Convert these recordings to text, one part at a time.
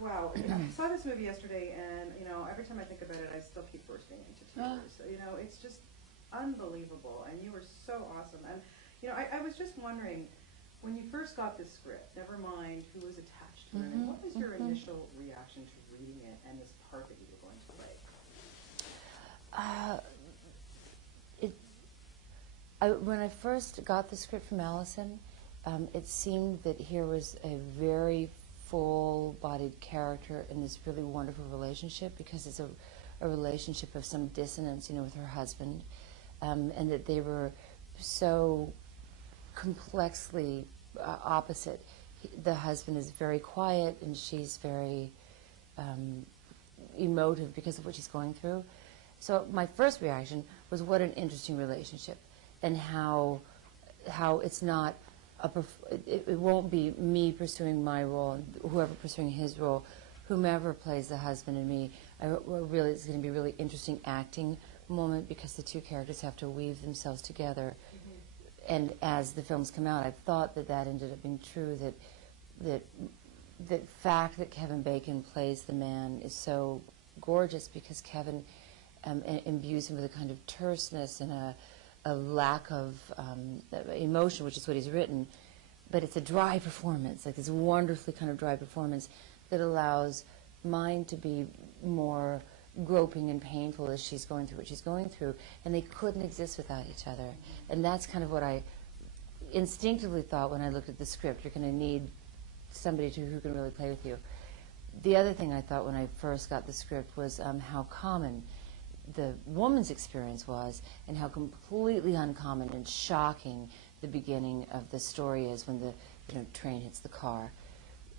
Wow. I saw this movie yesterday, and every time I think about it, I still keep bursting into tears. It's just unbelievable, and you were so awesome. And I was just wondering, when you first got this script, never mind who was attached to it, and what was your initial reaction to reading it and this part that you were going to play? When I first got the script from Allison, it seemed that here was a very full-bodied character in this really wonderful relationship, because it's a relationship of some dissonance, with her husband, and that they were so complexly opposite. The husband is very quiet, and she's very emotive because of what she's going through. So my first reaction was, what an interesting relationship, and how it's not it won't be me pursuing my role and whoever pursuing his role, whomever plays the husband and me. Really, it's going to be a really interesting acting moment, because the two characters have to weave themselves together. And as the films come out, I've thought that ended up being true. That fact that Kevin Bacon plays the man is so gorgeous, because Kevin imbues him with a kind of terseness and a lack of emotion, which is what he's written, but it's a dry performance, like this wonderfully kind of dry performance that allows mine to be more groping and painful as she's going through what she's going through, and they couldn't exist without each other. And that's kind of what I instinctively thought when I looked at the script. You're going to need somebody who can really play with you. The other thing I thought when I first got the script was how common the woman's experience was, and how completely uncommon and shocking the beginning of the story is when the train hits the car.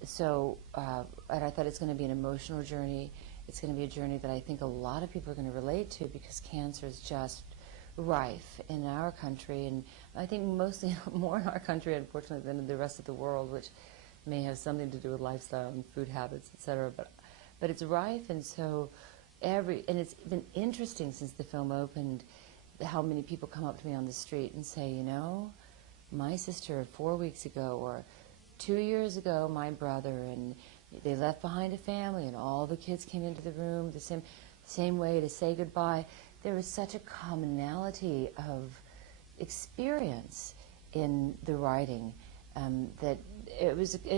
So, and I thought it's going to be an emotional journey. It's going to be a journey that I think a lot of people are going to relate to, because cancer is just rife in our country, and I think mostly more in our country, unfortunately, than in the rest of the world, which may have something to do with lifestyle and food habits, etc. But it's rife, and so and it's been interesting since the film opened how many people come up to me on the street and say, my sister 4 weeks ago, or 2 years ago, my brother, and they left behind a family, and all the kids came into the room the same way to say goodbye. There was such a commonality of experience in the writing that it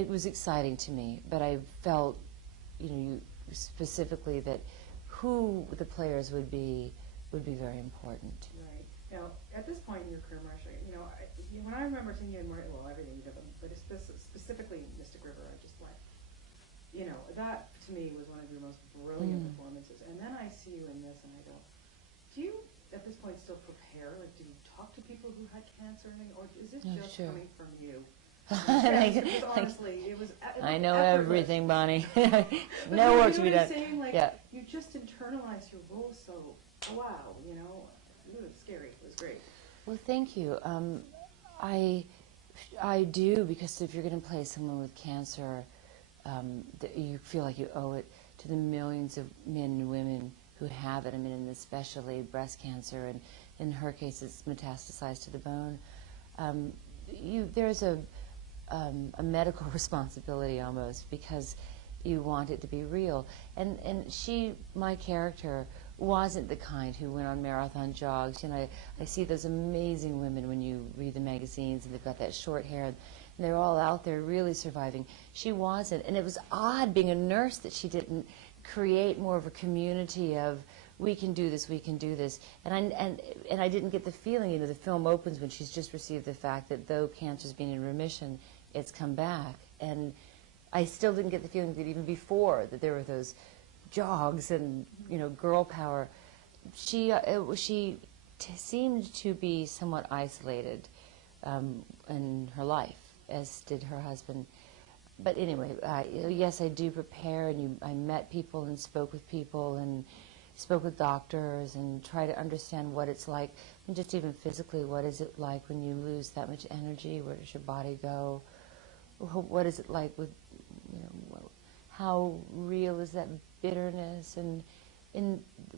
was exciting to me. But I felt, specifically that who the players would be very important. Right. Now, at this point in your career, Marcia, when I remember seeing you in everything you've done, but specifically Mystic River, I just went, that to me was one of your most brilliant performances. And then I see you in this, and I go, do you at this point still prepare? Like, do you talk to people who had cancer, or is this just coming from you? Honestly, it was I know everything, Bonnie. No work to be done. You just internalized your role so wow, it was scary. It was great. Well, thank you. I do, because if you're going to play someone with cancer, you feel like you owe it to the millions of men and women who have it. I mean, and especially breast cancer, and in her case, it's metastasized to the bone. There's a medical responsibility almost, because you want it to be real. And my character, wasn't the kind who went on marathon jogs. I see those amazing women when you read the magazines, and they've got that short hair, and they're all out there really surviving. She wasn't, and it was odd being a nurse that she didn't create more of a community of, we can do this, we can do this. And I didn't get the feeling, the film opens when she's just received the fact that though cancer's been in remission, it's come back. And I still didn't get the feeling that even before that there were those jogs and, girl power. She seemed to be somewhat isolated in her life, as did her husband. But anyway, yes, I do prepare, and I met people and spoke with people and spoke with doctors and try to understand what it's like, and just even physically, what is it like when you lose that much energy? Where does your body go? What is it like with, how real is that bitterness? And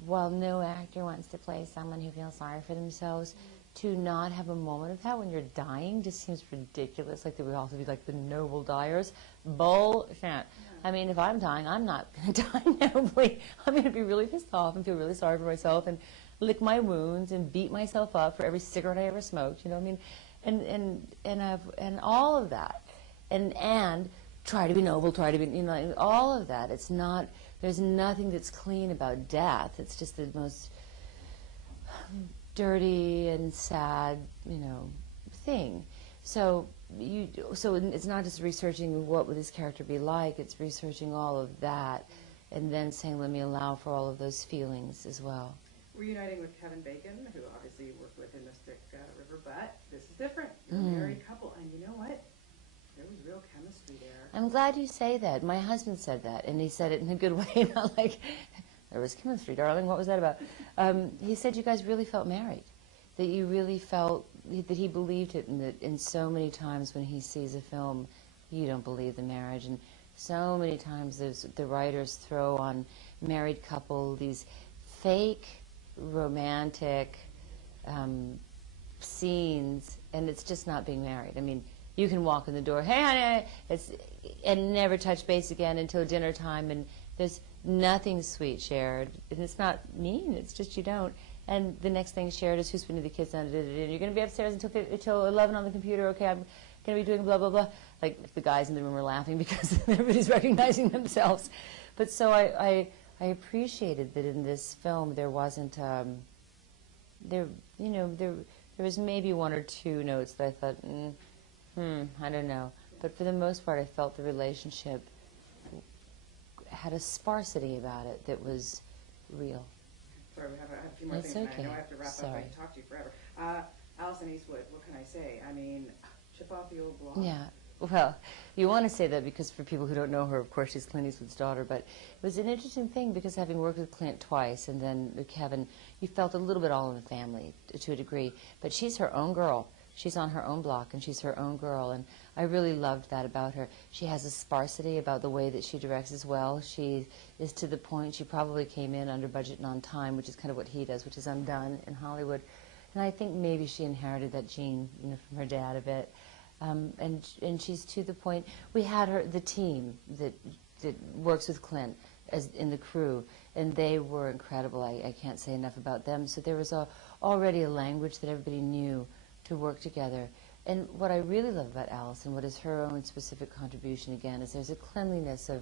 while no actor wants to play someone who feels sorry for themselves, to not have a moment of that when you're dying just seems ridiculous. Like that we all have to be like the noble dyers. Bullshit. I mean, if I'm dying, I'm not going to die nobly. I'm going to be really pissed off and feel really sorry for myself and lick my wounds and beat myself up for every cigarette I ever smoked. You know what I mean? And all of that, and try to be noble, try to be, you know, all of that. It's not. There's nothing that's clean about death. It's just the most dirty and sad, you know, thing. So it's not just researching what would this character be like. It's researching all of that, and then saying, let me allow for all of those feelings as well. Reuniting with Kevin Bacon, who obviously you worked with in Mystic River, but this is different. You're a married couple, and you know what? There was real chemistry there. I'm glad you say that. My husband said that, and he said it in a good way, not like, there was chemistry, darling. What was that about? He said you guys really felt married, that you really felt, that he believed it, and that in so many times when he sees a film, you don't believe the marriage, and so many times the writers throw on married couple these fake romantic scenes, and it's just not being married. I mean, you can walk in the door, hey, honey, and never touch base again until dinner time, and there's nothing sweet shared, and it's not mean, it's just you don't. And the next thing shared is who's putting the kids down, and you're going to be upstairs until 11 on the computer, okay, I'm going to be doing blah, blah, blah. Like, the guys in the room are laughing because everybody's recognizing themselves. But so I appreciated that in this film there wasn't, there was maybe one or two notes that I thought, I don't know. But for the most part, I felt the relationship had a sparsity about it that was real. Sorry, I have a few more That's things, okay. and I know I have to wrap up. I can talk to you forever. Alison Eastwood, what can I say? I mean, chip off the old block. Yeah. Well, you want to say that because for people who don't know her, of course, she's Clint Eastwood's daughter, but it was an interesting thing because having worked with Clint twice and then with Kevin, you felt a little bit all in the family to a degree, but she's her own girl. She's on her own block, and she's her own girl, and I really loved that about her. She has a sparsity about the way that she directs as well. She is to the point, she probably came in under budget and on time, which is kind of what he does, which is I'm done in Hollywood. And I think maybe she inherited that gene, you know, from her dad a bit. And she's to the point. We had the team that works with Clint as in the crew, and they were incredible. I can't say enough about them. So there was already a language that everybody knew to work together. And what I really love about Alison, what is her own specific contribution again, is there's a cleanliness of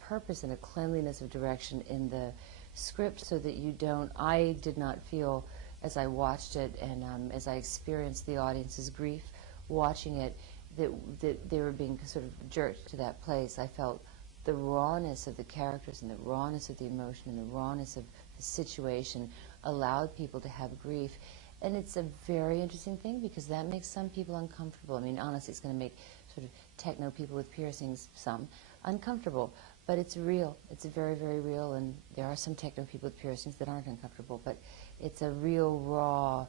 purpose and a cleanliness of direction in the script, so that you don't. I did not feel as I watched it and as I experienced the audience's grief watching it, that they were being sort of jerked to that place. I felt the rawness of the characters and the rawness of the emotion and the rawness of the situation allowed people to have grief. And it's a very interesting thing because that makes some people uncomfortable. I mean, honestly, it's going to make sort of techno people with piercings, some, uncomfortable. But it's real. It's very, very real. And there are some techno people with piercings that aren't uncomfortable. But it's a real, raw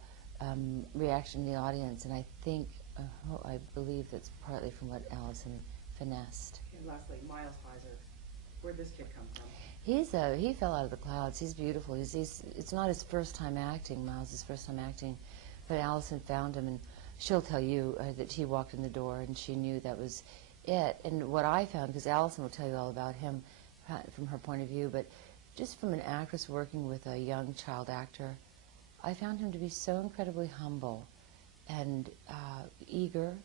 reaction in the audience. And I think, I believe that's partly from what Alison finessed. And lastly, Miles Heiser. Where'd this kid come from? He fell out of the clouds. He's beautiful. It's not his first time acting, Miles' first time acting, but Alison found him, and she'll tell you that he walked in the door and she knew that was it. And what I found, because Alison will tell you all about him from her point of view, but just from an actress working with a young child actor, I found him to be so incredibly humble and eager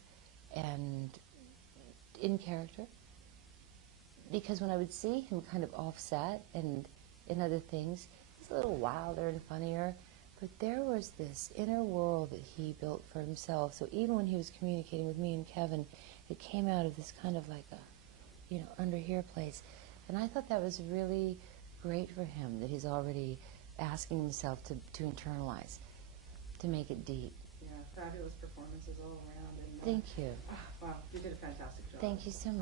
and in character. Because when I would see him kind of offset and in other things, he's a little wilder and funnier. But there was this inner world that he built for himself. So even when he was communicating with me and Kevin, it came out of this kind of like a, under here place. And I thought that was really great for him, that he's already asking himself to internalize, to make it deep. Yeah, fabulous performances all around. And, Thank you. wow, you did a fantastic job. Thank you so much.